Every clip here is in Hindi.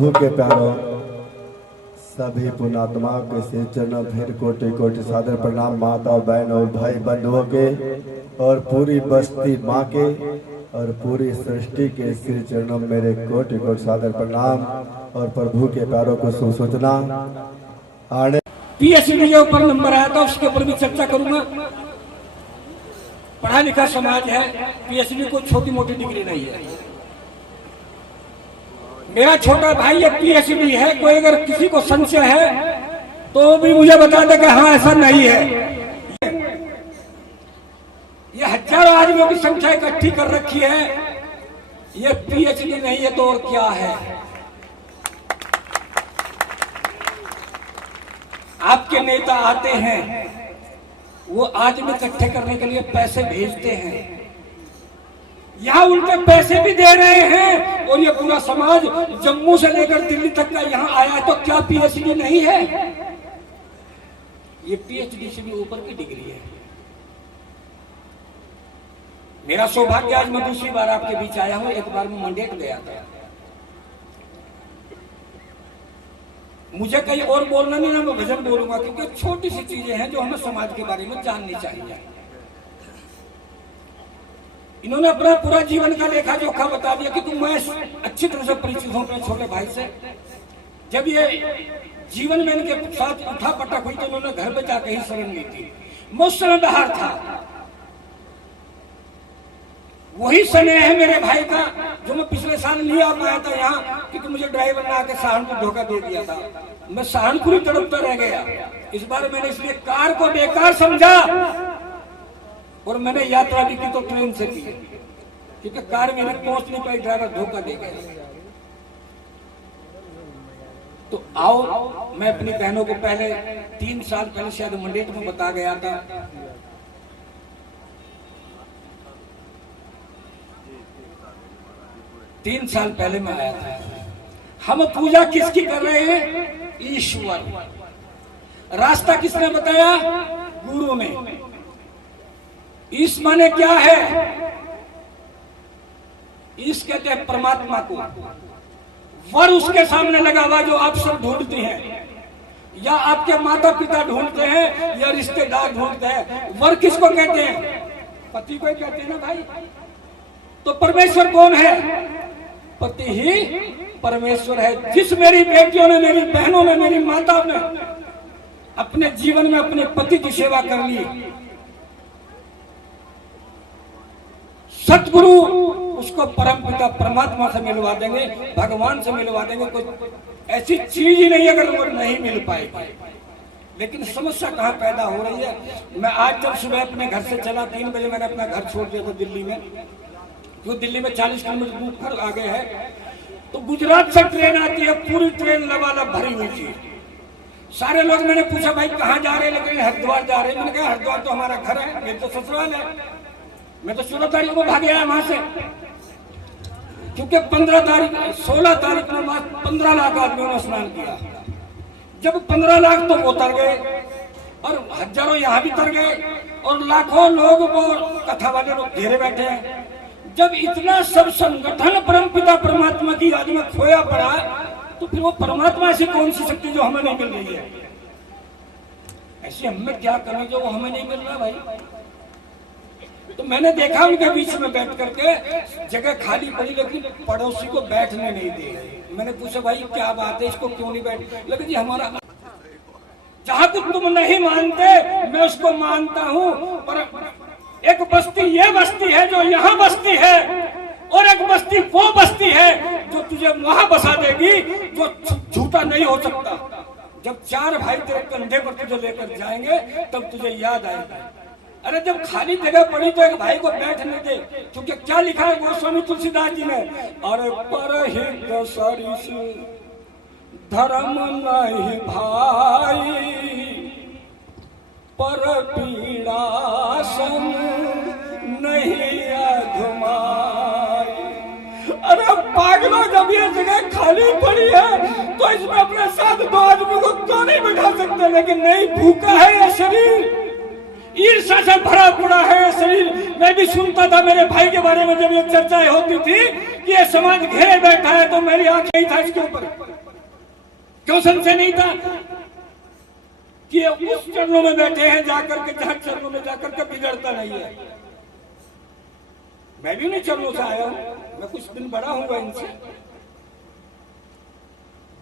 प्रभु के प्यारों, सभी पुण्यात्माओं के सिर चरणों फिर कोटि कोटि सादर प्रणाम। माता बहन और भाई बंधुओं के और पूरी बस्ती माँ के और पूरी सृष्टि के सिर चरणों में मेरे कोटि कोटि सादर प्रणाम। और प्रभु के प्यारों को सुसूचना आने पीएचडी के ऊपर नंबर आया था, उसके ऊपर भी चर्चा करूंगा। पढ़ा लिखा समाज है, पीएचडी को छोटी मोटी डिग्री नहीं है। मेरा छोटा भाई ये पीएचडी है, कोई अगर किसी को संशय है तो भी मुझे बता दे कि हाँ ऐसा नहीं है। ये हजारों आदमियों की संख्या इकट्ठी कर रखी है, ये पीएचडी नहीं है तो और क्या है। आपके नेता आते हैं, वो आदमी इकट्ठे करने के लिए पैसे भेजते हैं, यहाँ उनके पैसे भी दे रहे हैं और ये पूरा समाज जम्मू से लेकर दिल्ली तक का यहाँ आया है, तो क्या पीएचडी नहीं है? ये पीएचडी से भी ऊपर की डिग्री है। मेरा सौभाग्य आज मैं दूसरी बार आपके बीच आया हूं। एक बार मैं मंडेट गया था, मुझे कहीं और बोलना नहीं ना, मैं भजन बोलूंगा, क्योंकि छोटी सी चीजें हैं जो हमें समाज के बारे में जाननी चाहिए। इन्होंने अपना पूरा जीवन का लेखा जोखा बता दिया कि मैं अच्छी तरह से परिचित हूं अपने छोटे भाई से। जब ये जीवन में इनके साथ उठा पटक हुई तो उन्होंने घर में जाकर ही शरण ली थी। मैं उस समय बाहर था। वही समय है मेरे भाई का जो मैं पिछले साल नहीं आ पाया था यहाँ, क्योंकि मुझे ड्राइवर ने आके सहारनपुर धोखा दे दिया था। मैं सहारनपुर ही तड़पता रह गया। इस बार मैंने इसलिए कार को बेकार समझा और मैंने यात्रा भी की तो ट्रेन से की, क्योंकि कार मेरी पहुंच नहीं पाई, ड्राइवर धोखा दे गया। तो आओ, मैं अपनी बहनों को पहले 3 साल पहले शायद मंडेट में बता गया था, 3 साल पहले मैं आया था। हम पूजा किसकी कर रहे हैं? ईश्वर। रास्ता किसने बताया? गुरु ने। ईश माने क्या है? ईश कहते हैं परमात्मा को। वर उसके सामने लगा हुआ जो आप सब ढूंढते हैं, या आपके माता पिता ढूंढते हैं, या रिश्तेदार ढूंढते हैं। वर किसको कहते हैं? पति को कहते हैं ना भाई। तो परमेश्वर कौन है? पति ही परमेश्वर है। जिस मेरी बेटियों ने, मेरी बहनों ने, मेरी माता ने अपने जीवन में अपने पति की सेवा कर ली, सतगुरु उसको परमपिता परमात्मा से मिलवा देंगे, भगवान से मिलवा देंगे। कोई ऐसी चीज ही नहीं अगर वो नहीं मिल पाएगी। लेकिन समस्या कहाँ पैदा हो रही है? मैं आज जब सुबह अपने घर से चला, 3 बजे मैंने अपना घर छोड़ दिया था दिल्ली में, जो दिल्ली में 40 किलोमीटर दूर पर आगे है। तो गुजरात से ट्रेन आती है, पूरी ट्रेन लबालब भरी हुई थी। सारे लोग, मैंने पूछा भाई कहाँ जा रहे हैं? लेकिन हरिद्वार जा रहे हैं। मैंने कहा हरिद्वार तो हमारा घर है, मेरे तो ससुराल है। मैं तो 16 तारीख को भाग आया वहां से, क्योंकि 16 तारीख के बाद 15 लाख आदमियों ने स्नान किया। जब 15 लाख तो उतर गए और हजारों यहाँ भी उतर गए और लाखों लोग वो कथा वाले लोग घेरे बैठे हैं। जब इतना सब संगठन परमपिता परमात्मा की याद में खोया पड़ा, तो फिर वो परमात्मा से कौन सी शक्ति जो हमें नहीं मिल रही है? ऐसे हमें क्या करें जो वो हमें नहीं मिल रहा भाई? तो मैंने देखा उनके बीच में बैठ करके जगह खाली पड़ी, लेकिन पड़ोसी को बैठने नहीं दे। मैंने पूछा भाई क्या बात है, इसको क्यों नहीं बैठ? लेकिन जी हमारा, जहां कुछ तुम नहीं मानते मैं उसको मानता हूं। पर एक बस्ती ये बस्ती है जो यहाँ बस्ती है, और एक बस्ती वो बस्ती है जो तुझे वहां बसा देगी, जो झूठा नहीं हो सकता। जब 4 भाई तेरे कंधे पर तुझे लेकर जाएंगे तब तुझे याद आएगा। अरे जब खाली जगह पड़ी तो एक भाई को बैठने दे, क्योंकि क्या लिखा है गोस्वामी तुलसीदास जी ने? अरे परहित सरिस धर्म नहीं भाई, पर पीड़ा सम नहीं अधमाई। अरे पागलों, जब ये जगह खाली पड़ी है तो इसमें अपने साथ 2 आदमी को क्यों नहीं बैठा सकते? लेकिन नहीं, भूखा है ये शरीर, ईर्ष्या से भरा पड़ा है शरीर। मैं भी सुनता था मेरे भाई के बारे में, जब ये चर्चाएं होती थी कि ये समाज घेरे बैठा है, तो मेरी आंख नहीं था इसके ऊपर। क्यों संशय नहीं था कि ये उस चरणों में बैठे हैं जाकर के जहां चरणों में जाकर के बिगड़ता नहीं है। मैं भी नहीं चरणों से आया हूं, मैं कुछ दिन बड़ा हूंगा इनसे।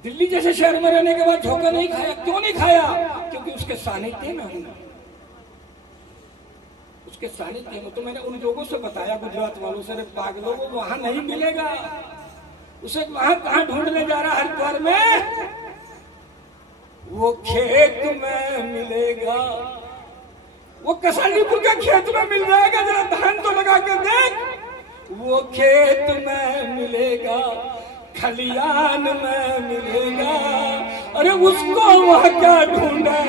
दिल्ली जैसे शहर में रहने के बाद धोखा नहीं खाया। क्यों नहीं खाया? क्योंकि उसके सानिध्य में हूं, उसके सानिध्य में। तो मैंने उन लोगों से बताया, गुजरात वालों से, पागलों को वहां नहीं मिलेगा, उसे वहां कहां ढूंढने जा रहा? हरिद्वार में वो खेत में मिलेगा, वो कसालीपुर के खेत में मिल जाएगा। जरा धान तो लगा के देख, वो खेत में मिलेगा, खलियान में मिलेगा। अरे उसको वह क्या ढूंढे,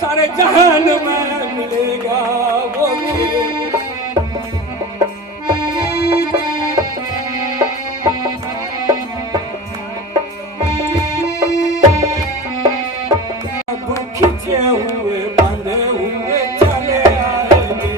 सारे जहान में मिलेगा वो खेत। खींचे हुए बांधे हुए चले आएंगे।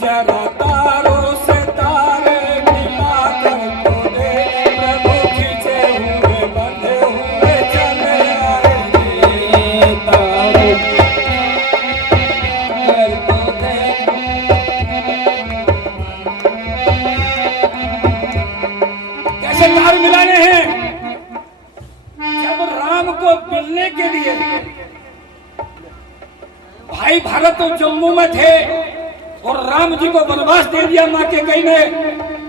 जरा तारों से तारे मिला कर तो दे, प्रभु खींचे हुए बांधे हुए चले आएंगे। तारों तार मिलाने हैं। जब राम को मिलने के लिए भाई भारत तो जम्मू में थे और राम जी को वनवास दे दिया मां के कई ने,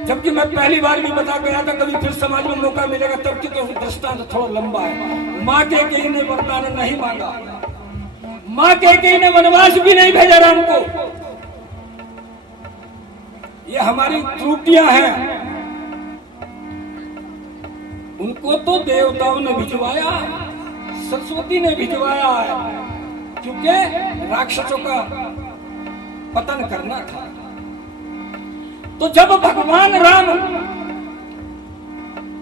जबकि मैं पहली बार भी बता गया था, कभी फिर समाज में मौका मिलेगा तब की, तो दृष्टांत थोड़ा लंबा है। मां के कई ने वरदान नहीं मांगा, मां के कई ने वनवास भी नहीं भेजा राम को। ये हमारी त्रुटियां हैं। उनको तो देवताओं ने भिजवाया, सरस्वती ने भिजवाया है, क्योंकि राक्षसों का पतन करना था। तो जब भगवान राम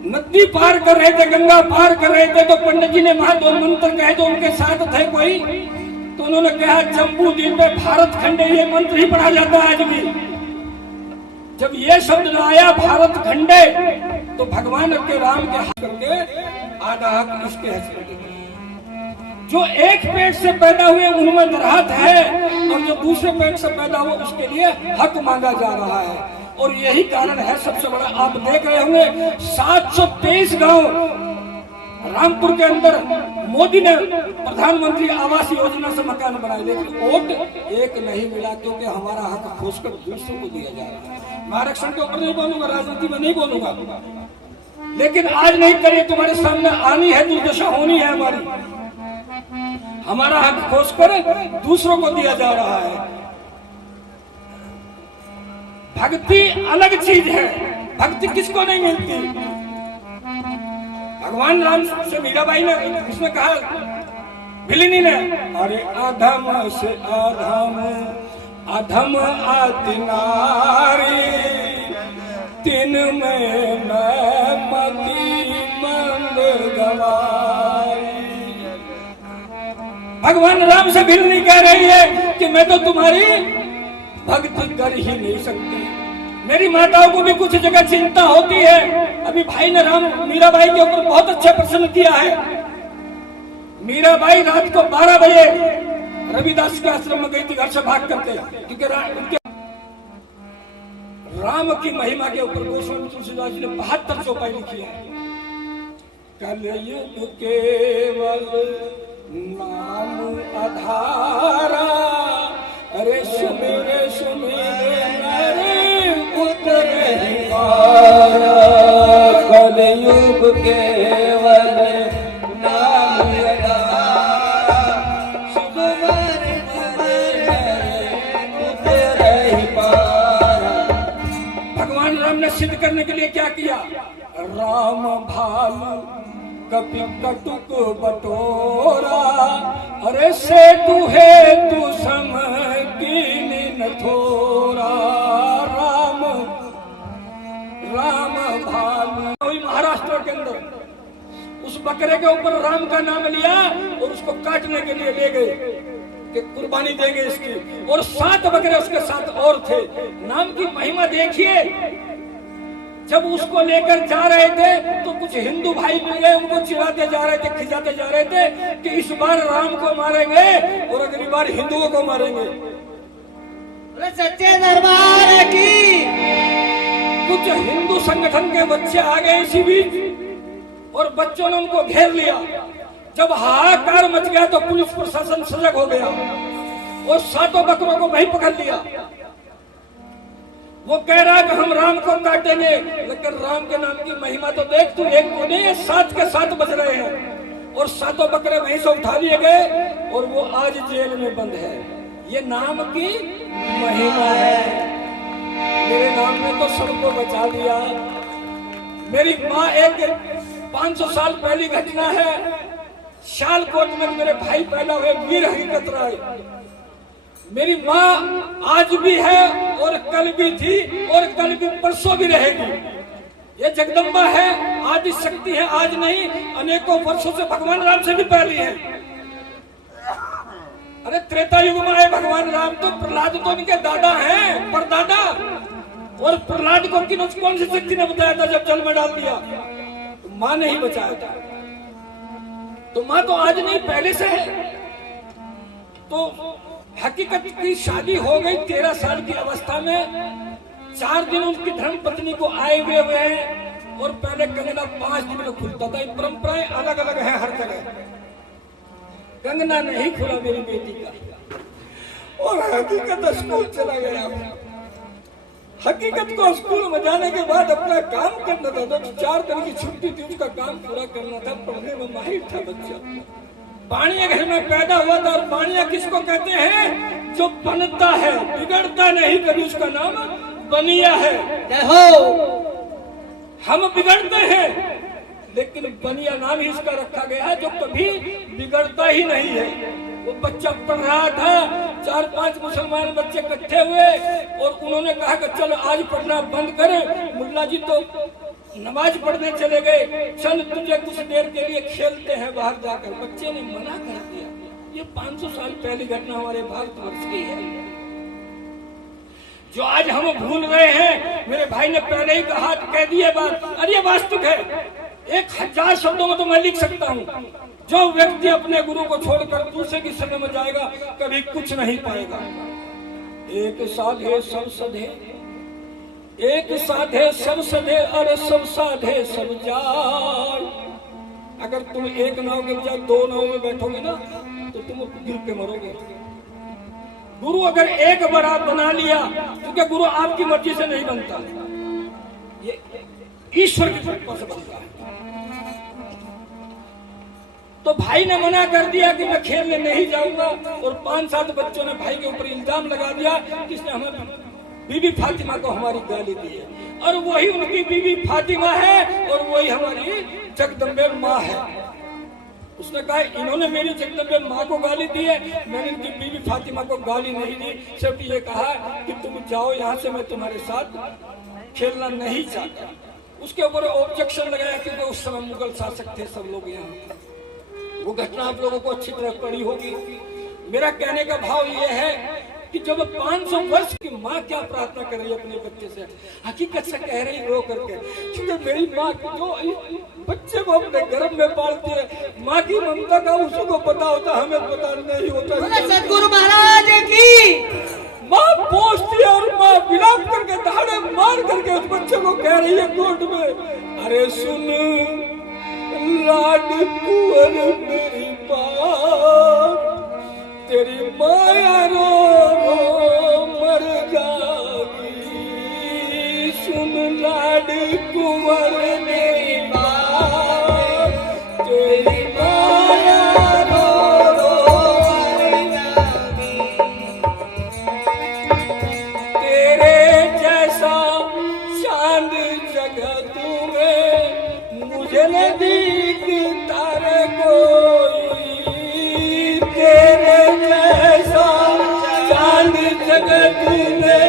नदी पार कर रहे थे, गंगा पार कर रहे थे, तो पंडित जी ने वहां 2 मंत्र कहे जो उनके साथ थे कोई, तो उन्होंने कहा जम्बू द्वीप में भारत खंडे, ये मंत्र ही पढ़ा जाता है आज भी। जब ये शब्द आया भारत खंडे, तो भगवान के राम के हाथ करके आधा हक इसके है। जो एक पेट से पैदा हुए उनमें दरहत है, और जो दूसरे पेट से पैदा हुआ उसके लिए हक मांगा जा रहा है। और यही कारण है सबसे बड़ा, आप देख रहे होंगे 723 गांव रामपुर के अंदर मोदी ने प्रधानमंत्री आवास योजना से मकान बनाए, लेकिन वोट एक नहीं मिला, क्योंकि हमारा हक खोजकर दूसरों को दिया जा रहा है। मैं आरक्षण के ऊपर नहीं बोलूंगा, राजनीति में नहीं बोलूंगा, लेकिन आज नहीं करिए, तुम्हारे सामने आनी है, दुर्दशा होनी है हमारी। हमारा हक खोजकर दूसरों को दिया जा रहा है। भक्ति अलग चीज है, भक्ति किसको नहीं मिलती। भगवान राम से मीराबाई ने उसने कहा, भिलिनी ने, अरे अधम से अधम अधम आदि नारी, तीन में मैं मति मंद गवाई। भगवान राम से भिलिनी कह रही है कि मैं तो तुम्हारी भक्ति कर ही नहीं सकती। मेरी माताओं को भी कुछ जगह चिंता होती है। अभी भाई ने राम मीराबाई के ऊपर बहुत अच्छा प्रश्न किया है। मीराबाई रात को 12 बजे रविदास के आश्रम में गई थी, घर से भाग करके, क्योंकि राम की महिमा के ऊपर गोस्वामी तुलसीदास जी ने 72 चौपाई लिखी है। कलयुग केवल नाम आधारा, अरे सुमिरे सुमिरे नरे उतरे पारा। कलयुग केवल नाम आधारा, सुमिरे नरे उतरे पारा। भगवान राम ने सिद्ध करने के लिए क्या किया? राम भालू कपि कटुक बटोरा, अरे सेतु है तू सम कीन थोरा। राम राम भालू। महाराष्ट्र के अंदर उस उस बकरे के ऊपर राम का नाम लिया और उसको काटने के लिए ले गए कि कुर्बानी देंगे इसकी, और 7 बकरे उसके साथ और थे। नाम की महिमा देखिए। जब उसको लेकर जा रहे थे तो कुछ हिंदू भाई मिल गए, उनको चिढ़ाते जा रहे थे, खिजाते जा रहे थे कि इस बार राम को मारेंगे और अगली बार हिंदुओं को मारेंगे। सच्चे दरबार की कुछ हिंदू संगठन के बच्चे आ गए इसी बीच और बच्चों ने उनको घेर लिया। जब हाहाकार मच गया तो पुलिस प्रशासन सजग हो गया और 7 बकरों को वहीं पकड़ लिया। वो कह रहा है कि हम राम को काटेंगे, लेकिन राम के नाम की महिमा तो देख तू, एक को नहीं 7 के 7 बज रहे हैं और 7 बकरे वहीं से उठा लिए गए और वो आज जेल में बंद है। ये नाम की महिमा है। मेरे नाम ने तो सबको बचा दिया। मेरी माँ, एक 500 साल पहली घटना है, शालकोट में मेरे भाई पैदा हुए वीर हकीकत राय। मेरी माँ आज भी है और कल भी थी और कल भी परसों भी रहेगी। ये जगदम्बा है, आदि शक्ति है, आज नहीं अनेकों वर्षों से, भगवान राम से भी पहली है। अरे त्रेता युग में आए भगवान राम तो प्रहलाद तो इनके दादा हैं, परदादा। और प्रहलाद को कौन सी शक्ति ने बताया था जब जल में डाल दिया? तो माँ ने ही बचाया था। तो माँ तो आज नहीं पहले से है। तो हकीकत की शादी हो गई 13 साल की अवस्था में। 4 दिन उनकी धर्म पत्नी को आए हुए हैं और पहले कंगना 5 दिन में खुलता था। परंपराएं अलग अलग है हर जगह। कंगना नहीं खुला मेरी बेटी का और हकीकत स्कूल चला गया। हकीकत को स्कूल में जाने के बाद अपना काम करना था। तो 4 दिन की छुट्टी थी, उसका काम पूरा करना था। पढ़ने में माहिर था बच्चा। बाणिया घर में पैदा हुआ था। और बाणिया किसको कहते हैं? जो बनता है, बिगड़ता नहीं कभी, उसका नाम बनिया है। हम बिगड़ते हैं लेकिन बनिया नाम ही इसका रखा गया है, जो कभी बिगड़ता ही नहीं है। वो बच्चा पढ़ रहा था, 4-5 मुसलमान बच्चे इकट्ठे हुए और उन्होंने कहा कि चलो आज पढ़ना बंद करें। मुल्ला जी तो नमाज पढ़ने चले गए, चल तुझे कुछ देर के लिए खेलते हैं बाहर जाकर। बच्चे ने मना कर दिया। ये 500 साल पहली घटना हमारे भारतवर्ष की है, जो आज हम भूल रहे हैं। मेरे भाई ने पहले ही कहा, कह दिए बात। अरे ये वास्तविक है। 1000 शब्दों में तो मैं लिख सकता हूँ। जो व्यक्ति अपने गुरु को छोड़कर दूसरे की शरण में जाएगा कभी कुछ नहीं पाएगा। एक साधे सब सधे, एक साधे सब सधे, अरे सब साधे सब जान। अगर तुम एक नाव के बजाय 2 नाव में बैठोगे ना तो तुम गिर के मरोगे। गुरु अगर एक बड़ा बना लिया, क्योंकि गुरु आपकी मर्जी से नहीं बनता, ये ईश्वर की कृपा से बनता है। तो भाई ने मना कर दिया कि मैं खेलने नहीं जाऊंगा और 5-7 बच्चों ने भाई के ऊपर इल्जाम लगा दिया कि इसने हमें बीबी फातिमा को हमारी गाली दी है। और वही उनकी बीबी फातिमा है और वही हमारी जगदम्बे माँ है। उसने कहा इन्होंने मेरी जगदम्बे माँ को गाली दी है, मैंने इनकी बीबी फातिमा को गाली नहीं दी। सिर्फ ये कहा कि तुम जाओ यहाँ से, मैं तुम्हारे साथ खेलना नहीं चाहता। उसके ऊपर ऑब्जेक्शन लगाया क्योंकि उस समय मुगल शासक थे सब लोग यहाँ। वो घटना आप लोगों को अच्छी तरह पढ़ी होगी। मेरा कहने का भाव ये है कि जब 500 वर्ष की माँ क्या प्रार्थना कर रही है अपने बच्चे से, हकीकत से कह रही रो करके, क्योंकि मेरी माँ जो बच्चे को अपने गर्भ में पालती है, माँ की ममता का उसी को पता होता, हमें पता नहीं होता। सतगुरु महाराज की माँ पोसती है और माँ विलाप करके दहाड़े मार करके उस बच्चे को कह रही है कोर्ट में, अरे सुन लाड कुंवर मेरी बात, तेरी माया रो रो मर जाएगी। सुन लाड कुंवर मेरी बात, तेरी माया रो रो मर जाएगी। तेरे जैसा चांद जगत में मुझे न दिखता रे कोई, तेरे जैसा चांद जगत में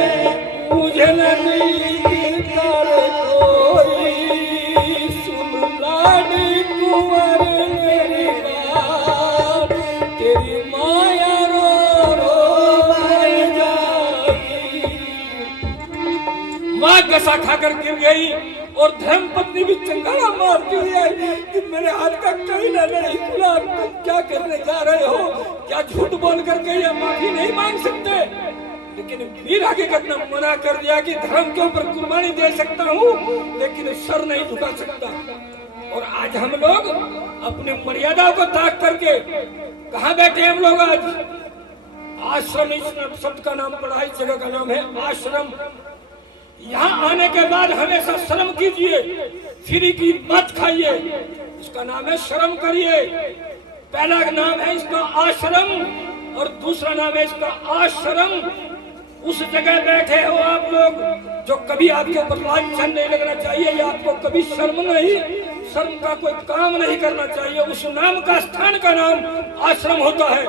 मुझे न दिखता रे कोई। सुन लाड कुंवर माँ कसा खाकर गिर गई और धर्म पत्नी भी चंगारा मारती हुई है कि मेरे हाथ का कहीं ना नहीं खुला, तुम क्या करने जा रहे हो, क्या झूठ बोल कर के ये माफी नहीं मांग सकते। लेकिन फिर हकीकत ने मना कर दिया कि धर्म के ऊपर कुर्बानी दे सकता हूँ लेकिन सर नहीं झुका सकता। और आज हम लोग अपनी मर्यादाओं को त्याग करके कहाँ बैठे हम लोग आज? आश्रम, इस शब्द का नाम पड़ा, इस जगह का नाम है आश्रम। यहाँ आने के बाद हमेशा शर्म कीजिए, फ्री की मत खाइए, इसका नाम है शर्म करिए। पहला नाम है इसका आश्रम और दूसरा नाम है इसका आश्रम। उस जगह बैठे हो आप लोग जो कभी आपके ऊपर लांछन नहीं लगना चाहिए या आपको कभी शर्म का कोई काम नहीं करना चाहिए। उस नाम का, स्थान का नाम आश्रम होता है।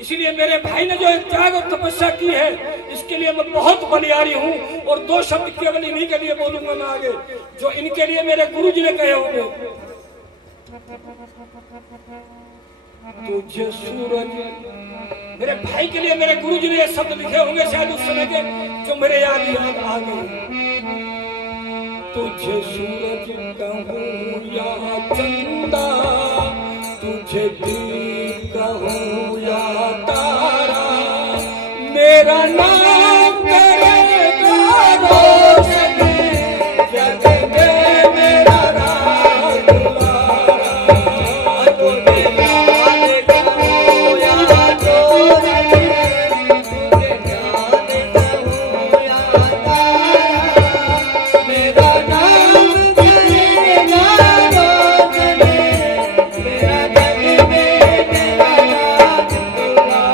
इसीलिए मेरे भाई ने जो त्याग और तपस्या की है इसके लिए मैं बहुत बलिहारी हूँ। और दो शब्द केवल इन्हीं के लिए बोलूंगा मैं आगे, जो इनके लिए मेरे गुरु जी ने कहे होंगे। तुझे सूरज, मेरे भाई के लिए मेरे गुरु जी ने ये शब्द लिखे होंगे शायद उस समय के, जो मेरे याद आ गए। तुझे सूरज कहूँ या चंदा, तुझे दीप कहूँ या तारा, मेरा नाम करेगा रोशन जग में, मेरा राज दुलारा। तुझे याद कहूँ या रोशन, तुझे याद कहूँ या तारा, मेरा नाम करेगा रोशन, मेरा जग में, मेरा राज दुलारा।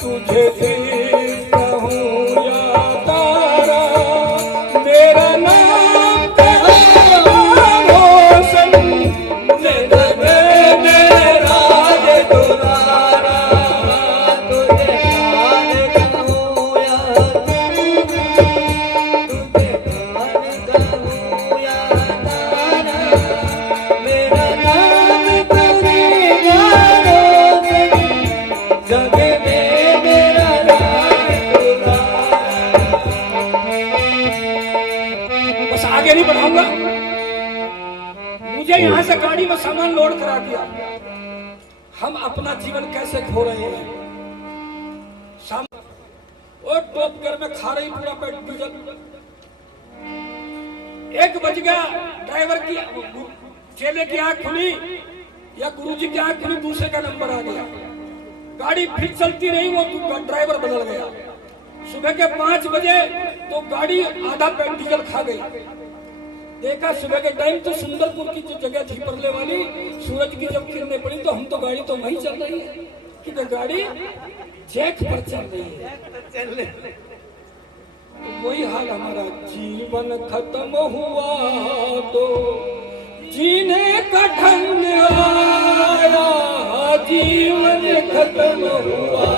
तुझे दीप कहूँ या तारा, मेरा नाम करेगा रोशन जग में, मेरा राज दुलारा। तुझे याद कहूँ या तुझे याद कहूँ या तारा, मेरा नाम करेगा रोशन जग में, मेरा राज दुलारा। बस आगे नहीं बढ़ाऊंगा, मुझे यहाँ से गाड़ी में सामान लोड करा दिया। हम अपना जीवन कैसे खो रहे हैं? और टॉप गियर में खा रही पूरा पेट डीजल। 1 बज गया, ड्राइवर की, चेले की आंख खुली या गुरुजी की आंख खुली, दूसरे का नंबर आ गया। गाड़ी फिर चलती रही, वो ड्राइवर बदल गया। सुबह के 5 बजे तो गाड़ी आधा पेट डीजल खा गई। देखा सुबह के टाइम तो सुंदरपुर की जो जगह थी परले वाली, सूरज की जब किरणें पड़ी तो हम तो गाड़ी तो वहीं चल रही है कि गाड़ी जैक पर चल रही है। तो वही हाल हमारा, जीवन खत्म हुआ तो जीने का ढंग आया, जीवन खत्म हुआ